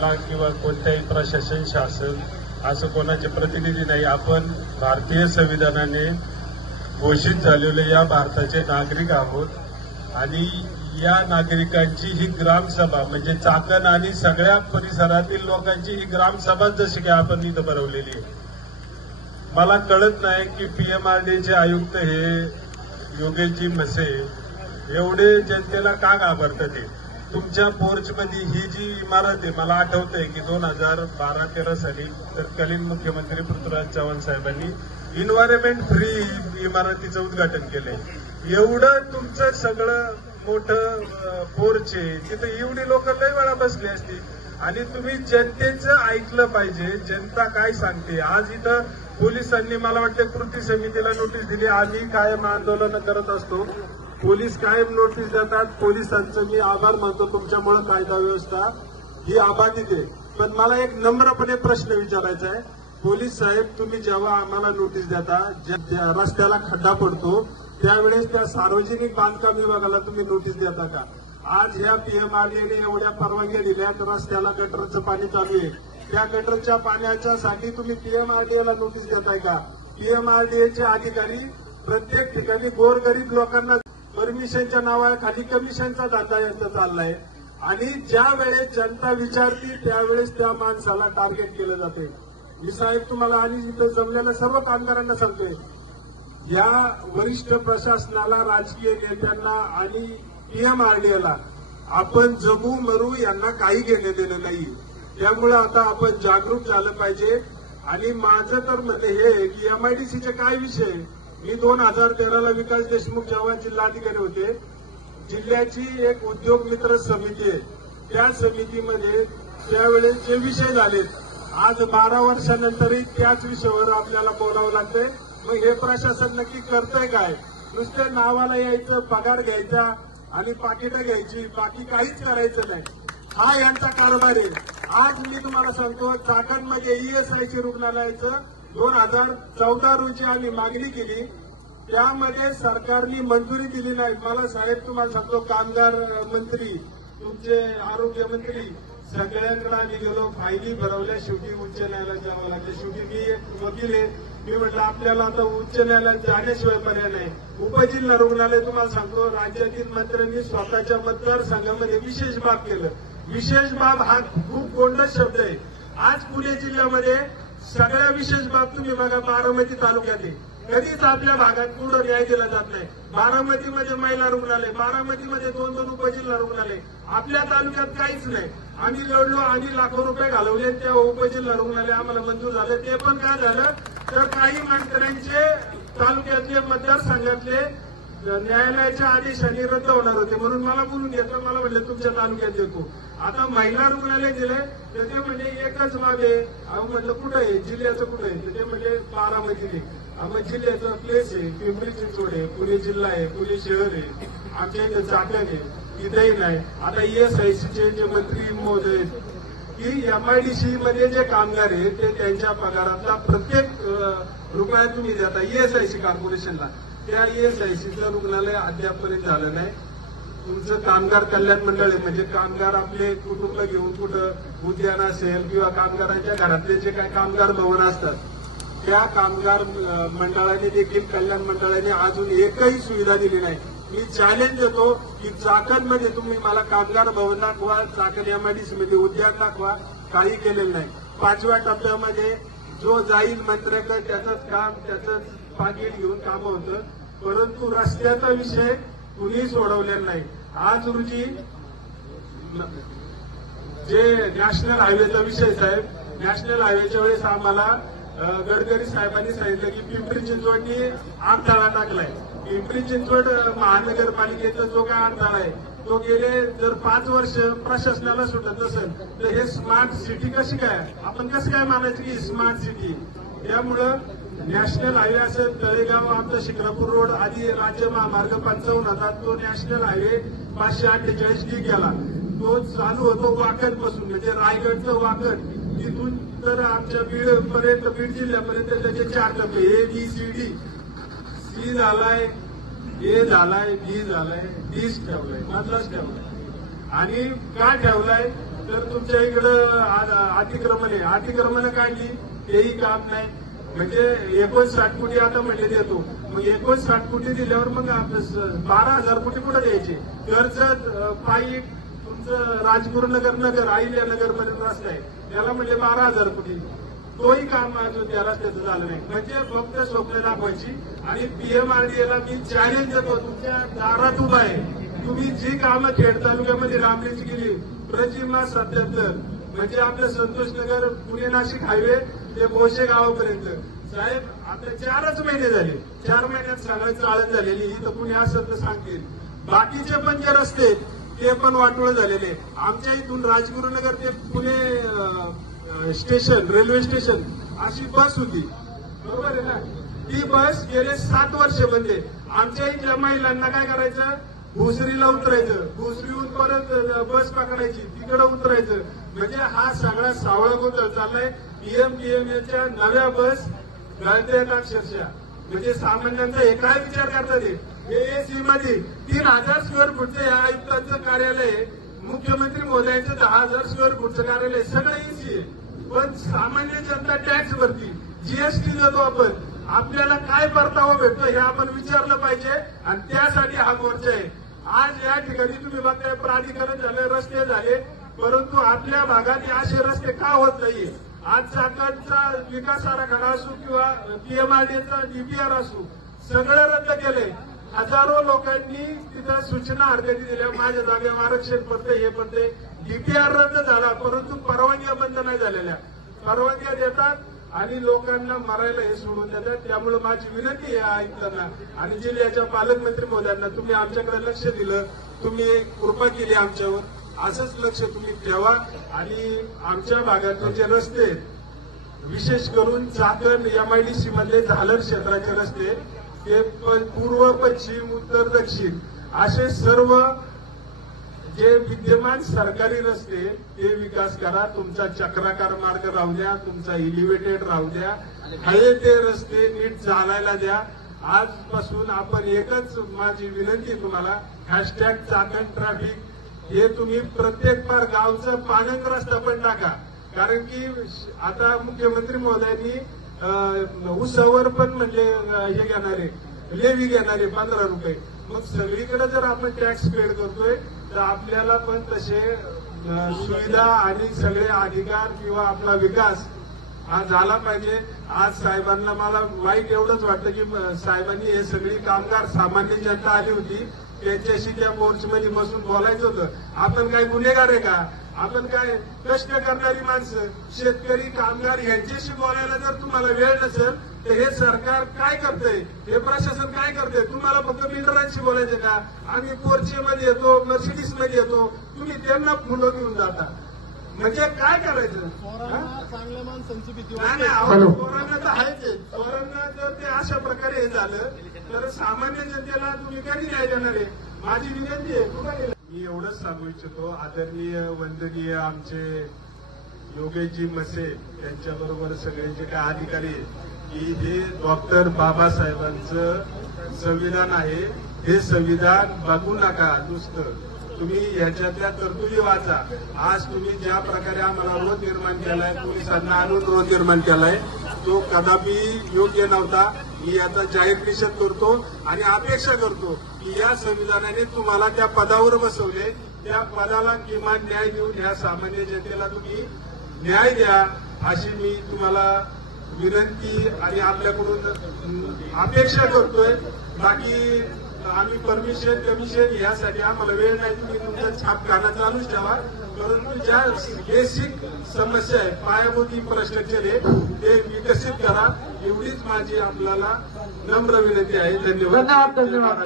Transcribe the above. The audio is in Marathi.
किंवा कोणत्याही प्रशासन शासन असं कोणाचे प्रतिनिधी नाही. आपण भारतीय संविधानाने घोषित झालेले या भारताचे नागरिक आहोत आणि या नागरिकांची ही ग्रामसभा म्हणजे चाकण आणि सगळ्या परिसरातील लोकांची ही ग्रामसभा जशी काय आपण इथं भरवलेली आहे. मला कळत नाही की पीएमआरडीचे आयुक्त हे योगेशजी म्हसे एवढे जनतेला का घाबरतात ते. तुमच्या पोर्चमध्ये ही जी इमारत आहे मला आठवतंय की 2012-13 साली तत्कालीन मुख्यमंत्री पृथ्वीराज चव्हाण साहेबांनी इन्व्हायरमेंट फ्री इमारतीचं उद्घाटन केलंय. एवढं तुमचं सगळं मोठं पोर्च आहे तिथं एवढी लोक लय वेळा बसली असती आणि तुम्ही जनतेचं ऐकलं पाहिजे. जनता काय सांगते. आज इथं पोलिसांनी मला वाटतं कृती समितीला नोटीस दिली. आम्ही कायम आंदोलन करत असतो. पोलीस कायम नोटीस देतात. पोलिसांचं मी आभार मानतो. तुमच्यामुळे कायदा व्यवस्था ही अबाधित आहे. पण मला एक नम्रपणे प्रश्न विचारायचा आहे. पोलीस साहेब तुम्ही जेव्हा आम्हाला नोटीस देता रस्त्याला खड्डा पडतो त्यावेळेस त्या सार्वजनिक बांधकाम विभागाला तुम्ही नोटीस देता का? आज ह्या पीएमआरडीने एवढ्या परवानग्या दिल्या तर रस्त्याला गटरचं पाणी चालू आहे. त्या गटरच्या पाण्याच्यासाठी तुम्ही पीएमआरडीएला नोटीस देताय का? पीएमआरडीएचे अधिकारी प्रत्येक ठिकाणी गोरगरीब लोकांना परमिशनच्या नावाखाली कमिशनचा धंदा यांचा चाललाय आणि ज्या वेळेस जनता विचारती त्यावेळेस त्या माणसाला टार्गेट केलं जाते. मी साहेब तुम्हाला आणि इथे जमलेल्या सर्व कामगारांना सांगतोय या वरिष्ठ प्रशासनाला राजकीय नेत्यांना आणि पीएमआरडीएला आपण जगू मरू यांना काही घेणं देणं नाही. त्यामुळे आता आपण जागरूक झालं पाहिजे. आणि माझं तर म्हणणं हे आहे की एमआयडीसीचे काय विषय. मी 2013ला विकास देशमुख जेव्हा जिल्हाधिकारी होते जिल्ह्याची एक उद्योग मित्र समिती आहे. त्या समितीमध्ये त्यावेळेस जे विषय झालेत आज 12 वर्षानंतरही त्याच विषयावर आपल्याला बोलावं लागतंय. मग हे प्रशासन नक्की करतंय काय? नुसत्या नावाला यायचं पगार घ्यायचा आणि पाकिटं घ्यायची बाकी काहीच करायचं नाही. हा यांचा कारभार आहे. आज मी तुम्हाला सांगतो चाकणमध्ये ईएसआयसी रुग्णालयाचं 2014 रोजी आम्ही मागणी केली. त्यामध्ये सरकारने मंजुरी दिली नाही. मला साहेब तुम्हाला सांगतो कामगार मंत्री तुमचे आरोग्य मंत्री सगळ्यांकडे आम्ही गेलो. फायली भरवल्या. शेवटी उच्च न्यायालयात जावं लागलं. शेवटी मी एक वकील आहे. मी म्हटलं आपल्याला आता उच्च न्यायालयात जाण्याशिवाय पर्याय नाही. उपजिल्हा रुग्णालय तुम्हाला सांगतो राज्यातील मंत्र्यांनी स्वतःच्या मतदारसंघामध्ये विशेष बाब केलं. विशेष बाब हा खूप गोंडस शब्द आहे. आज पुणे जिल्ह्यामध्ये सगळ्या विशेष बाब तुम्ही बघा बारामती तालुक्यात आहे. कधीच आपल्या भागात पुढे न्याय दिला जात नाही. बारामतीमध्ये महिला रुग्णालय, बारामतीमध्ये 2-2 उपजिल्हा रुग्णालय. आपल्या तालुक्यात काहीच नाही. आम्ही लढलो आणि लाखो रुपये घालवले. त्या उपजिल्हा रुग्णालय आम्हाला मंजूर झालं. ते पण काय झालं तर काही मंत्र्यांचे तालुक्यातले मतदारसंघातले न्यायालयाच्या आदेशाने रद्द होणार होते म्हणून मला बोलून घेतलं. मला म्हणलं तुमच्या तालुक्यात देतो. आता महिला रुग्णालय दिलंय तर ते म्हणजे एकच मागे म्हटलं कुठं आहे जिल्ह्याचं कुठं आहे तर ते म्हणजे बारामतीने. मग जिल्ह्याचं प्लेस आहे पिंपरी चिंचवड आहे, पुणे जिल्हा आहे, पुणे शहर आहे, आमच्या इथं चाकण आहे, इथंही नाही. आता ईएसआयसीचे जे मंत्री महोदय की एमआयडीसी मध्ये जे कामगार आहेत ते त्यांच्या पगारातला प्रत्येक रुपयात तुम्ही देता ईएसआयसी कॉर्पोरेशनला. त्या ईएसआयसीचं रुग्णालय अद्यापपर्यंत झालं नाही. तुमचं कामगार कल्याण मंडळ आहे म्हणजे कामगार आपले कुटुंब घेऊन कुठं उद्यान असेल किंवा कामगारांच्या घरातले जे काही कामगार भवन असतात त्या कामगार मंडळाने देखील कल्याण मंडळाने अजून एकही सुविधा दिली नाही. मी चॅलेंज देतो की चाकणमध्ये तुम्ही मला कामगार भवन दाखवा, चाकण एमआयडीसी मध्ये उद्यान दाखवा. काही केलेलं नाही. 5व्या टप्प्यामध्ये जो जाईल मंत्र्याकडे त्याचंच काम त्याचंच पाकिट घेऊन काम होतं. परंतु रस्त्याचा विषय कुणी सोडवलेला नाही. आज रोजी जे नॅशनल हायवेचा विषय साहेब नॅशनल हायवेच्या वेळेस आम्हाला गडकरी साहेबांनी सांगितलं की पिंपरी चिंचवडनी अडथळा टाकलाय. पिंपरी चिंचवड महानगरपालिकेचा जो काय अडथळा आहे तो गेले जर 5 वर्ष प्रशासनाला सुटत असेल तर हे स्मार्ट सिटी कशी काय आपण कसं काय मानायचं की स्मार्ट सिटी. त्यामुळं नॅशनल हायवे असेल तळेगाव आमचा शिक्रापूर रोड आधी राज्य महामार्ग 55 होता तो नॅशनल हायवे 548D गेला. तो चालू होतो वाकणपासून म्हणजे रायगडचं वाकण तिथून तर आमच्या बीड पर्यंत बीड जिल्ह्यापर्यंत त्याचे 4 टप्पे ABCD. C झालाय, A झालाय, B झालाय, Dच ठेवलाय, मधलाच ठेवलाय. आणि का ठेवलाय तर तुमच्या इकडं अतिक्रमण काढली तेही काम नाही. म्हणजे 59 कोटी आता म्हणजे देतो, मग 59 कोटी दिल्यावर मग 12,000 कोटी कुठे द्यायचे? कर्जत पायी तुमचं राजगुरुनगर अहिल्यानगर मध्ये रस्ता आहे, त्याला म्हणजे 12,000 कोटी, तोही काम अजून त्यालाच त्याचं झालं नाही. म्हणजे फक्त स्वप्न दाखवायची. आणि पीएमआरडीएला मी चॅलेंज देतो, तुमच्या दारात उभा आहे, तुम्ही जी कामं खेड तालुक्यामध्ये रामलीची केली, प्रतिमा 77 म्हणजे आपलं संतोषनगर पुणे नाशिक हायवे ते बोशे गावापर्यंत, साहेब आता 4च महिने झाले, 4 महिन्यात सगळ्याची आळत झालेली. ही तर कुणी असं तर सांगतील. बाकीचे पण जे रस्ते ते पण वाटोळ झालेले. आमच्या इथून राजगुरुनगर ते पुणे स्टेशन, रेल्वे स्टेशन अशी बस होती, बरोबर आहे ना? ती बस गेले 7 वर्ष बंद आहे. आमच्या इथल्या महिलांना काय करायचं? भोसरीला उतरायचं, भोसरीहून परत बस पकडायची, तिकडे उतरायचं. म्हणजे हा सगळा सावळा गोंधळ चाललाय. पीएमपीएमएलच्या नव्या बस गळत्यात अक्षरशः. म्हणजे सामान्यांचा हे काय विचार करतात? हे एसी मध्ये 3,000 स्क्वेअर फूटचं या आयुक्तांचं कार्यालय, मुख्यमंत्री महोदयांचं 10,000 स्क्वेअर फूटचं कार्यालय, सगळं एसी आहे. पण सामान्य जनता टॅक्स भरती, जीएसटी देतो आपण, आपल्याला काय परतावा भेटतो हे आपण विचारलं पाहिजे. आणि त्यासाठी हा मोर्चा आहे. आज या ठिकाणी तुम्ही बघताय प्राधिकरण झाले, रस्ते झाले, परंतु आपल्या भागात असे रस्ते का होत नाहीये? आज चाकणचा विकास आराखडा असू किंवा पीएमआरडीएचा डीपीआर असू, सगळं रद्द केलंय. हजारो लोकांनी तिथं सूचना हरकती दिल्या, माझ्या जागेवर आरक्षण पडते, हे पडते. डीपीआर रद्द झाला, परंतु परवानग्या बंद नाही झालेल्या. परवानग्या देतात आणि लोकांना मरायला हे सोडून देतात. त्यामुळे माझी विनंती आहे आयुक्तांना आणि जिल्ह्याच्या पालकमंत्री महोदयांना, तुम्ही आमच्याकडे लक्ष दिलं, तुम्ही कृपा केली आमच्यावर, असंच लक्ष तुम्ही ठेवा. आणि आमच्या भागातले जे रस्ते, विशेष करून चाकण एमआयडीसी मधले झालर क्षेत्राचे रस्ते, ते पूर्व पश्चिम उत्तर दक्षिण असे सर्व जे विद्यमान सरकारी रस्ते ते विकास करा. तुमचा चक्राकार मार्ग राहू द्या, तुमचा एलिव्हेटेड राहू द्या, हळे ते रस्ते नीट चालायला द्या. आजपासून आपण एकच माझी विनंती तुम्हाला, हॅशटॅग चाकण ट्रॅफिक हे तुम्ही प्रत्येक पार गावचं पाणंद रस्ता पण टाका. कारण की आता मुख्यमंत्री महोदयांनी उसावर पण म्हणजे हे घेणारे, लेवी घेणारे 15 रुपये. मग सगळीकडे जर आपण टॅक्स पेड करतोय तर आपल्याला पण तसे सुविधा आणि सगळे अधिकार किंवा आपला विकास हा झाला पाहिजे. आज साहेबांना मला वाईट एवढंच वाटतं की साहेबांनी हे सगळी कामगार सामान्य जनता आली होती, त्यांच्याशी त्या मोर्चमध्ये बसून बोलायचं होतं. आपण काय गुन्हेगार आहे का? आपण काय कष्ट करणारी माणसं, शेतकरी, कामगार यांच्याशी बोलायला जर तुम्हाला वेळ नसेल तर हे सरकार काय करतंय, हे प्रशासन काय करतंय? तुम्हाला फक्त बिल्डरांशी बोलायचं का? आम्ही पोर्चेमध्ये येतो, मर्सिडीज मध्ये येतो, तुम्ही त्यांना फुलं घेऊन जाता. म्हणजे काय करायचं? चांगल्या माणसांची भीती नाही, पोरांना तर आहेच. पोरांना जर ते अशा प्रकारे हे झालं तर सामान्य जनतेला तुम्ही कधी न्याय देणार आहे? माझी विनंती आहे. मी एवढंच सांगू इच्छितो, आदरणीय वंदनीय आमचे योगेशजी मसे यांच्याबरोबर सगळे जे काय अधिकारी की हे डॉक्टर बाबासाहेबांचं संविधान आहे, हे संविधान बघू नका नुसतं, तुम्ही याच्यातल्या तरतुदी वाचा. आज तुम्ही ज्या प्रकारे आम्हाला रोध निर्माण केलाय, पोलिसांना आणून रोध निर्माण केलाय, तो कदापि योग्य नव्हता. मी आता जाहीर निषेध करतो आणि अपेक्षा करतो की या संविधानाने तुम्हाला त्या पदावर बसवले, त्या पदाला किमान न्याय देऊन ह्या सामान्य जनतेला तुम्ही न्याय द्या, अशी मी तुम्हाला विनंती आणि आपल्याकडून अपेक्षा करतोय. बाकी आम्ही परमिशन कमिशन यासाठी आम्हाला वेळ नाही, तुम्ही तुमचा छाप काना चालूच ठेवा. परंतु ज्या बेसिक समस्या आहे, पायाभूत इन्फ्रास्ट्रक्चर आहे, ते विकसित करा, एवढीच माझी आपल्याला नम्र विनंती आहे. धन्यवाद. धन्यवाद.